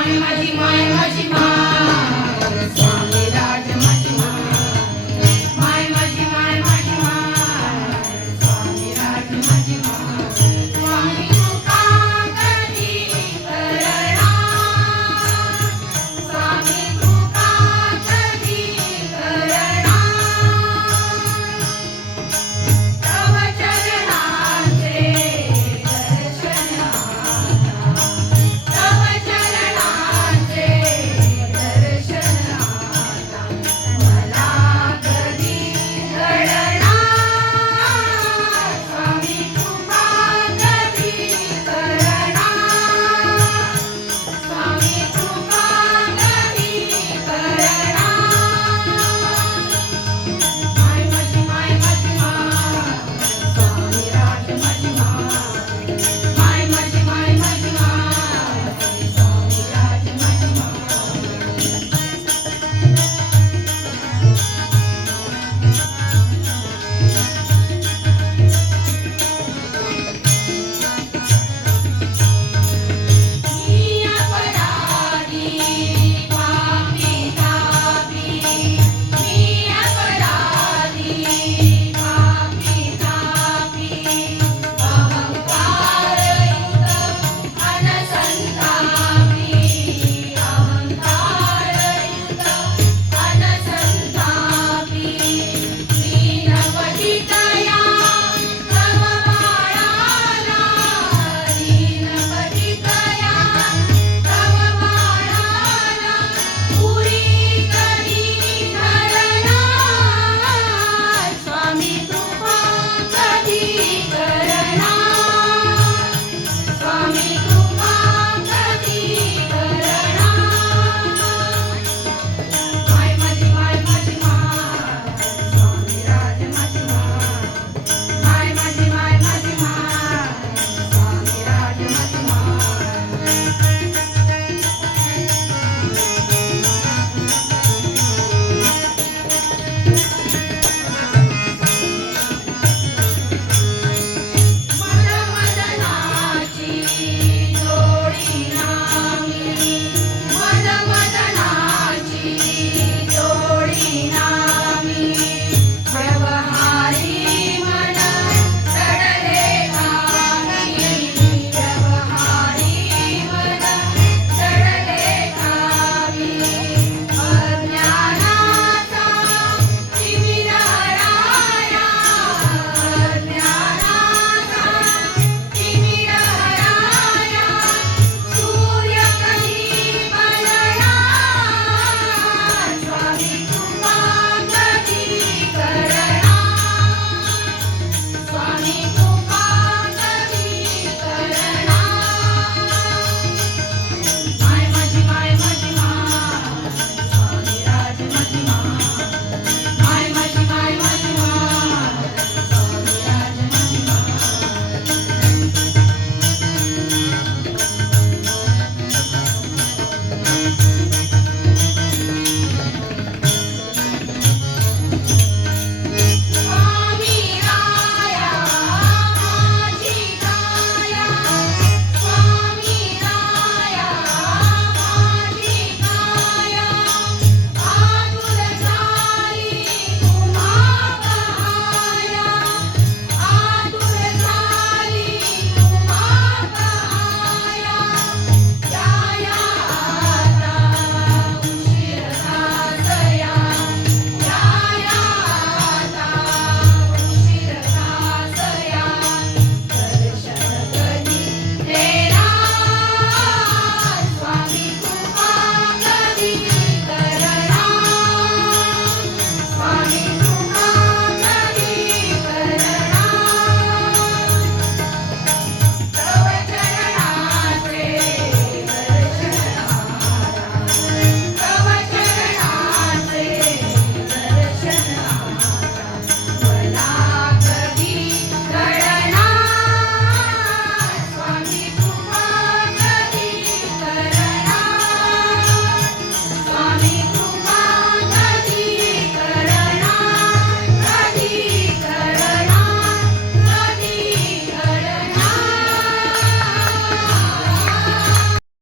माय माझी माय माझी.